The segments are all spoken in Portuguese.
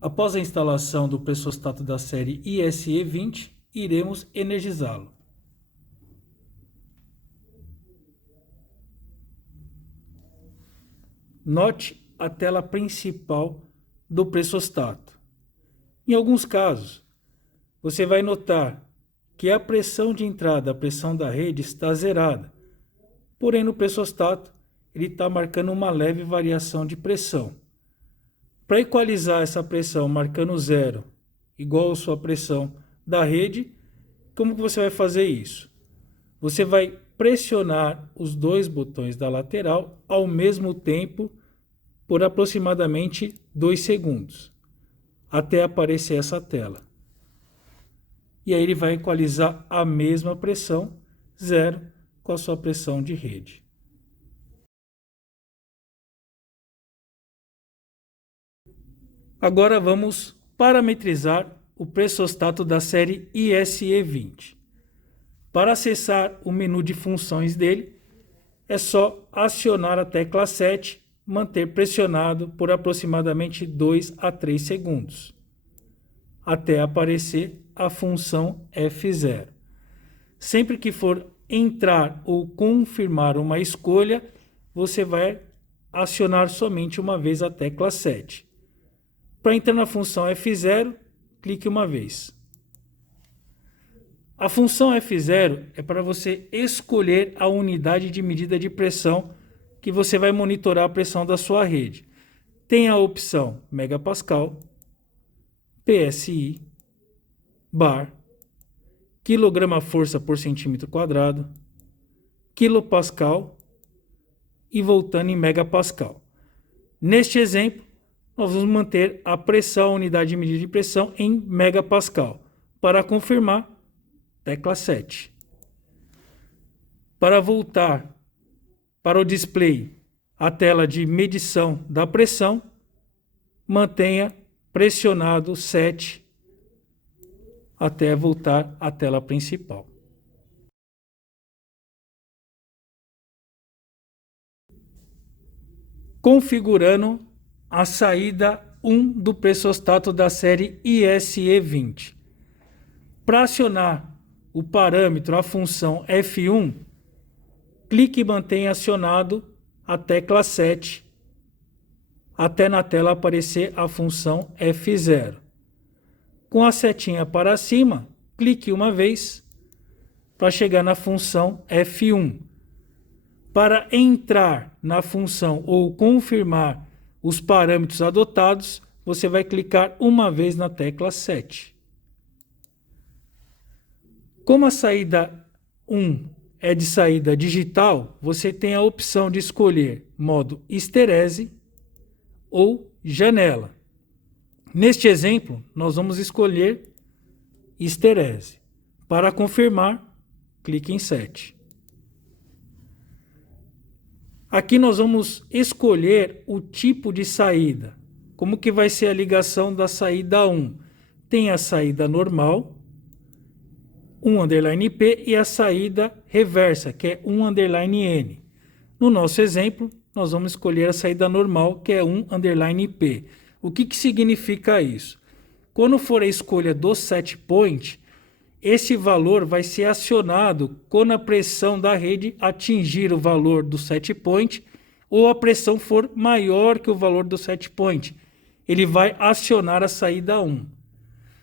Após a instalação do pressostato da série ISE20, iremos energizá-lo. Note a tela principal do pressostato. Em alguns casos, você vai notar que a pressão de entrada, a pressão da rede está zerada. Porém, no pressostato, ele está marcando uma leve variação de pressão. Para equalizar essa pressão marcando zero, igual a sua pressão da rede, como que você vai fazer isso? Você vai pressionar os dois botões da lateral ao mesmo tempo por aproximadamente 2 segundos, até aparecer essa tela. E aí ele vai equalizar a mesma pressão, zero, com a sua pressão de rede. Agora vamos parametrizar o pressostato da série ISE20. Para acessar o menu de funções dele, é só acionar a tecla 7, manter pressionado por aproximadamente 2 a 3 segundos, até aparecer a função F0. Sempre que for entrar ou confirmar uma escolha, você vai acionar somente uma vez a tecla 7. Para entrar na função F0, clique uma vez. A função F0 é para você escolher a unidade de medida de pressão que você vai monitorar a pressão da sua rede. Tem a opção megapascal, PSI, bar, quilograma-força por centímetro quadrado, quilopascal e voltando em megapascal. Neste exemplo, nós vamos manter a pressão, a unidade de medida de pressão, em megapascal. Para confirmar, tecla 7. Para voltar para o display, a tela de medição da pressão, mantenha pressionado 7 até voltar à tela principal. Configurando a saída 1 do pressostato da série ISE20. Para acionar o parâmetro, a função F1, clique e mantenha acionado a tecla 7 até na tela aparecer a função F0. Com a setinha para cima, clique uma vez para chegar na função F1. Para entrar na função ou confirmar os parâmetros adotados, você vai clicar uma vez na tecla 7. Como a saída 1 é de saída digital, você tem a opção de escolher modo esterese ou janela. Neste exemplo, nós vamos escolher esterese. Para confirmar, clique em 7. Aqui nós vamos escolher o tipo de saída. Como que vai ser a ligação da saída 1? Tem a saída normal, 1_P, e a saída reversa, que é 1_N. No nosso exemplo, nós vamos escolher a saída normal, que é 1_P. O que significa isso? Quando for a escolha do set point, esse valor vai ser acionado quando a pressão da rede atingir o valor do set point ou a pressão for maior que o valor do set point. Ele vai acionar a saída 1.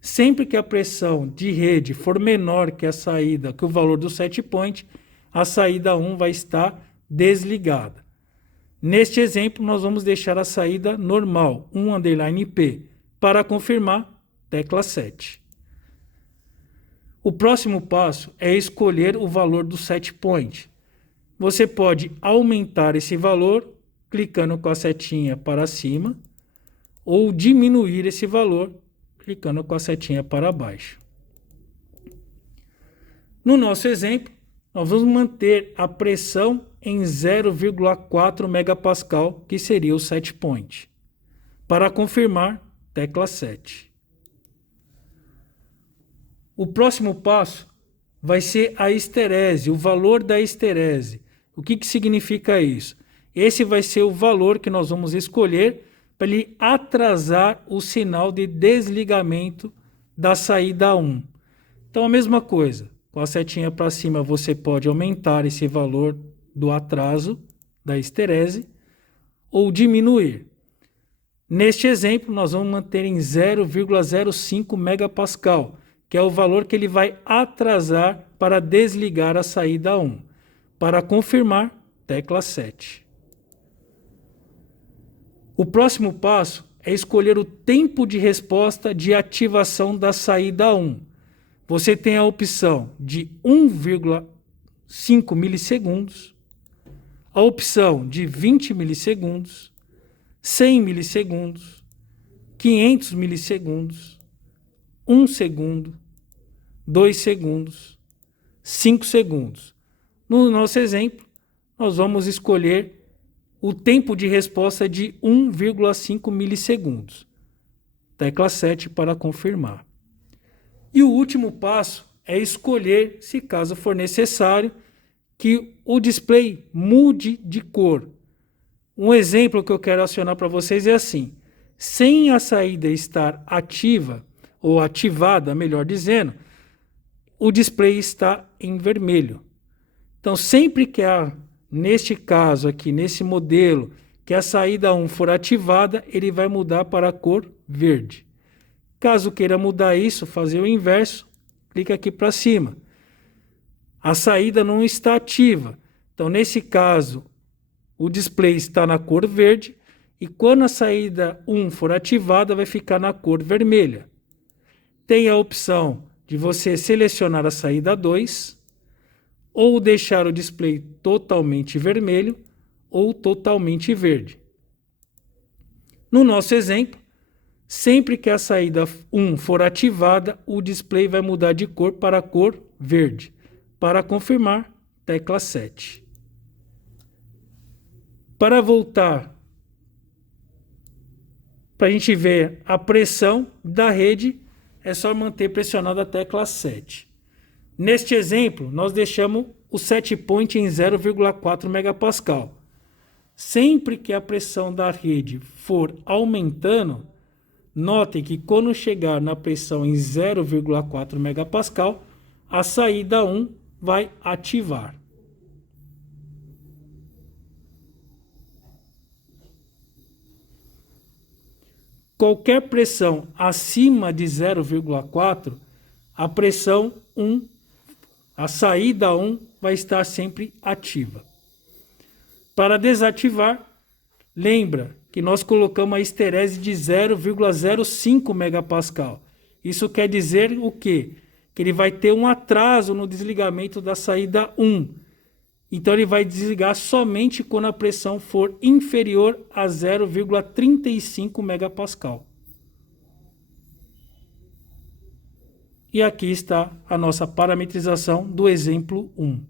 Sempre que a pressão de rede for menor que a saída, que o valor do set point, a saída 1 vai estar desligada. Neste exemplo, nós vamos deixar a saída normal, 1_P. Para confirmar, tecla 7. O próximo passo é escolher o valor do set point. Você pode aumentar esse valor clicando com a setinha para cima ou diminuir esse valor clicando com a setinha para baixo. No nosso exemplo, nós vamos manter a pressão em 0,4 megapascal, que seria o set point. Para confirmar, tecla 7. O próximo passo vai ser a esterese, o valor da esterese. O que significa isso? Esse vai ser o valor que nós vamos escolher para ele atrasar o sinal de desligamento da saída 1. Então a mesma coisa, com a setinha para cima você pode aumentar esse valor do atraso da esterese ou diminuir. Neste exemplo, nós vamos manter em 0,05 megapascal, que é o valor que ele vai atrasar para desligar a saída 1. Para confirmar, tecla 7. O próximo passo é escolher o tempo de resposta de ativação da saída 1. Você tem a opção de 1,5 milissegundos, a opção de 20 milissegundos, 100 milissegundos, 500 milissegundos, 1 segundo, 2 segundos, 5 segundos. No nosso exemplo, nós vamos escolher o tempo de resposta de 1,5 milissegundos. Tecla 7 para confirmar. E o último passo é escolher, se caso for necessário, que o display mude de cor. Um exemplo que eu quero acionar para vocês é assim: sem a saída estar ativa, ou ativada, melhor dizendo, o display está em vermelho. Então, sempre que neste caso aqui, nesse modelo, que a saída 1 for ativada, ele vai mudar para a cor verde. Caso queira mudar isso, fazer o inverso, clica aqui para cima. A saída não está ativa. Então, nesse caso, o display está na cor verde e quando a saída 1 for ativada, vai ficar na cor vermelha. Tem a opção de você selecionar a saída 2 ou deixar o display totalmente vermelho ou totalmente verde. No nosso exemplo, sempre que a saída 1 for ativada, o display vai mudar de cor para a cor verde. Para confirmar, tecla 7. Para voltar, para a gente ver a pressão da rede, é só manter pressionada a tecla 7. Neste exemplo, nós deixamos o set point em 0,4 megapascal. Sempre que a pressão da rede for aumentando, notem que quando chegar na pressão em 0,4 megapascal, a saída 1 vai ativar. Qualquer pressão acima de 0,4, a pressão 1, a saída 1 vai estar sempre ativa. Para desativar, lembra que nós colocamos a esterese de 0,05 megapascal. Isso quer dizer o quê? Que ele vai ter um atraso no desligamento da saída 1. Então ele vai desligar somente quando a pressão for inferior a 0,35 megapascal. E aqui está a nossa parametrização do exemplo 1.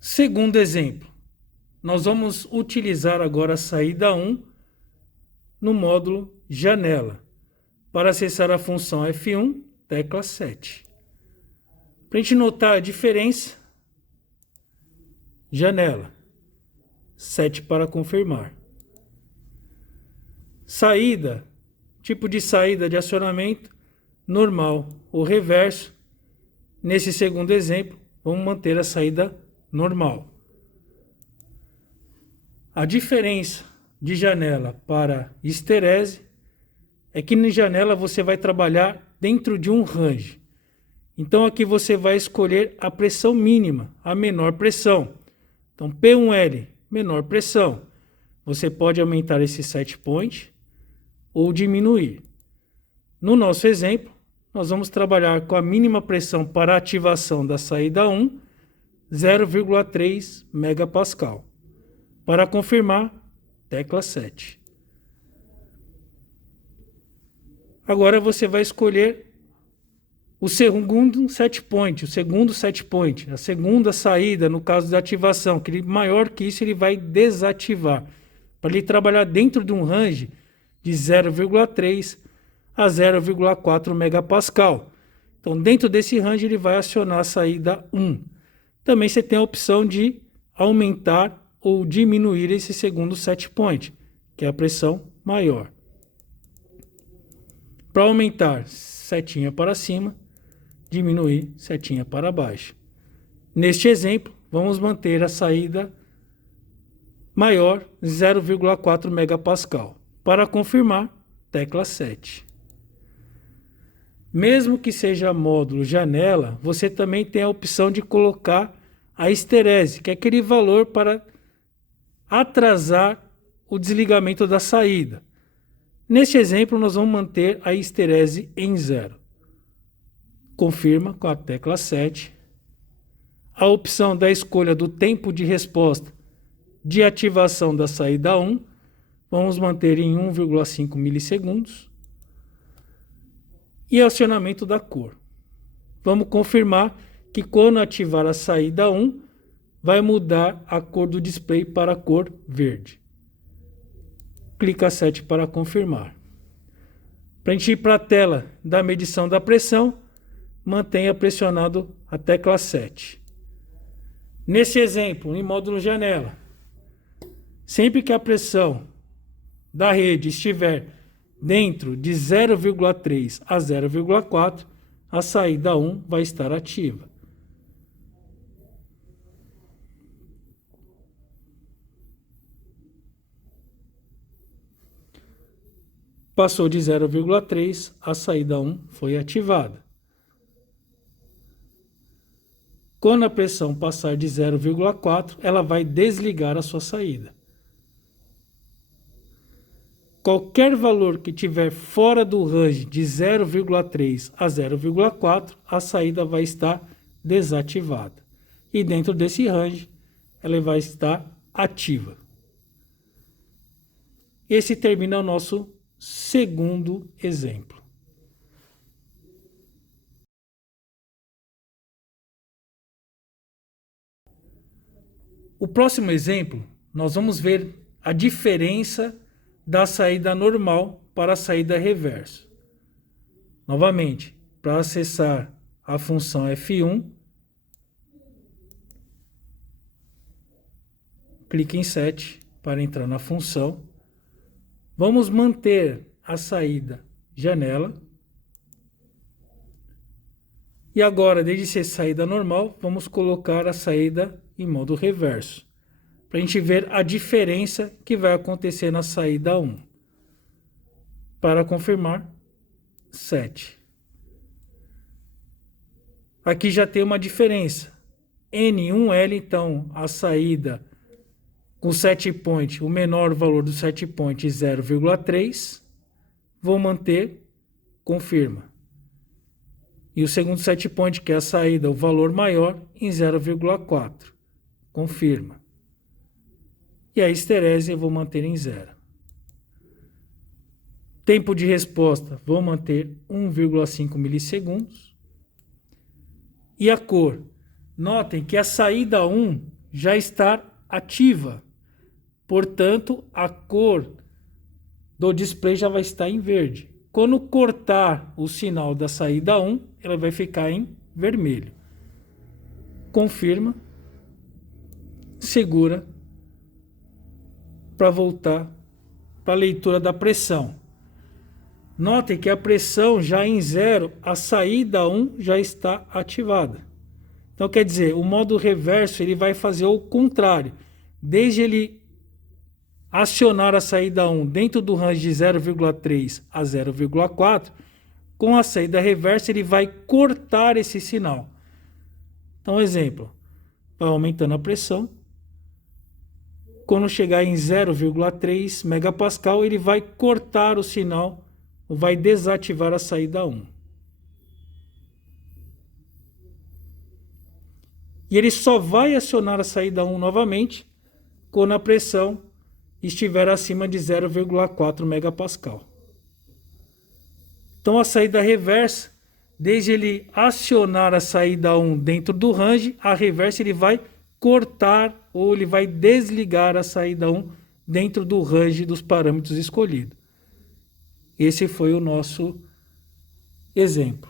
Segundo exemplo, nós vamos utilizar agora a saída 1 no módulo janela. Para acessar a função F1, tecla 7. Para a gente notar a diferença, janela, 7 para confirmar. Saída, tipo de saída de acionamento, normal ou reverso. Nesse segundo exemplo, vamos manter a saída normal. A diferença de janela para esterese é que na janela você vai trabalhar dentro de um range. Então aqui você vai escolher a pressão mínima, a menor pressão. Então P1L, menor pressão. Você pode aumentar esse set point ou diminuir. No nosso exemplo, nós vamos trabalhar com a mínima pressão para ativação da saída 1, 0,3 megapascal. Para confirmar, tecla 7. Agora você vai escolher o segundo set point, a segunda saída, no caso da ativação, que ele, maior que isso ele vai desativar, para ele trabalhar dentro de um range de 0,3 a 0,4 megapascal. Então, dentro desse range, ele vai acionar a saída 1. Também você tem a opção de aumentar ou diminuir esse segundo set point, que é a pressão maior. Para aumentar, setinha para cima, diminuir, setinha para baixo. Neste exemplo, vamos manter a saída maior 0,4 megapascal. Para confirmar, tecla 7. Mesmo que seja módulo janela, você também tem a opção de colocar a esterese, que é aquele valor para atrasar o desligamento da saída. Neste exemplo, nós vamos manter a esterese em 0. Confirma com a tecla 7. A opção da escolha do tempo de resposta de ativação da saída 1, vamos manter em 1,5 milissegundos. E acionamento da cor. Vamos confirmar que quando ativar a saída 1, vai mudar a cor do display para a cor verde. Clica 7 para confirmar. Para a gente ir para a tela da medição da pressão, mantenha pressionado a tecla 7. Nesse exemplo, em módulo janela, sempre que a pressão da rede estiver dentro de 0,3 a 0,4, a saída 1 vai estar ativa. Passou de 0,3, a saída 1 foi ativada. Quando a pressão passar de 0,4, ela vai desligar a sua saída. Qualquer valor que tiver fora do range de 0,3 a 0,4, a saída vai estar desativada. E dentro desse range, ela vai estar ativa. Esse termina o nosso segundo exemplo. O próximo exemplo, nós vamos ver a diferença da saída normal para a saída reversa. Novamente, para acessar a função F1, clique em 7 para entrar na função. Vamos manter a saída janela. E agora, desde ser saída normal, vamos colocar a saída em modo reverso, para a gente ver a diferença que vai acontecer na saída 1. Para confirmar, 7. Aqui já tem uma diferença. N1L, então, a saída com set point, o menor valor do set point 0,3. Vou manter, confirma. E o segundo set point, que é a saída, o valor maior, em 0,4. Confirma. E a esterese eu vou manter em 0. Tempo de resposta, vou manter 1,5 milissegundos. E a cor. Notem que a saída 1 já está ativa. Portanto, a cor do display já vai estar em verde. Quando cortar o sinal da saída 1, ela vai ficar em vermelho. Confirma. Segura para voltar para a leitura da pressão. Notem que a pressão já em 0, a saída 1 já está ativada. Então quer dizer, o modo reverso ele vai fazer o contrário. Desde ele acionar a saída 1 dentro do range de 0,3 a 0,4, com a saída reversa ele vai cortar esse sinal. Então, exemplo, vai aumentando a pressão. Quando chegar em 0,3 megapascal, ele vai cortar o sinal, vai desativar a saída 1. E ele só vai acionar a saída 1 novamente quando a pressão estiver acima de 0,4 megapascal. Então a saída reversa, desde ele acionar a saída 1 dentro do range, a reversa ele vai cortar ou ele vai desligar a saída 1 dentro do range dos parâmetros escolhidos. Esse foi o nosso exemplo.